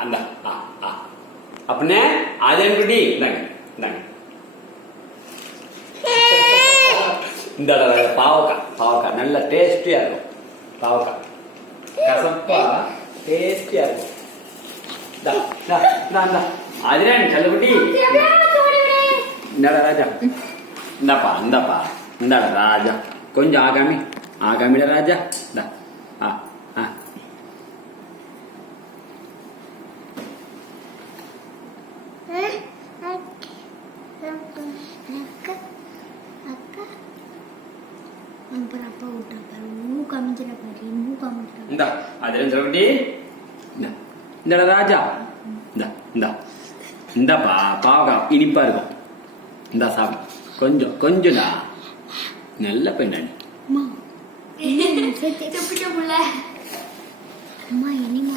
அந்த அப்படின்னே அதன்படி இந்தாங்க இந்தாங்க இந்த பாவக்காய் நல்ல டேஸ்டியா இருக்கும். பாவக்காய் கசப்பா டேஸ்டியா இருக்கும். அதுதான் செல்லக்குட்டி இந்தாடா ராஜா இந்தாப்பா இந்தாடா ராஜா கொஞ்சம் ஆகாமிடா ராஜா இந்தா இந்தடா ராஜா இந்தாப்பா பாவக்காய் இனிப்பா இருக்கும். இந்த சாப்பிடு கொஞ்சம்டா நல்ல பெண்ணாடி. அம்மா இனிமா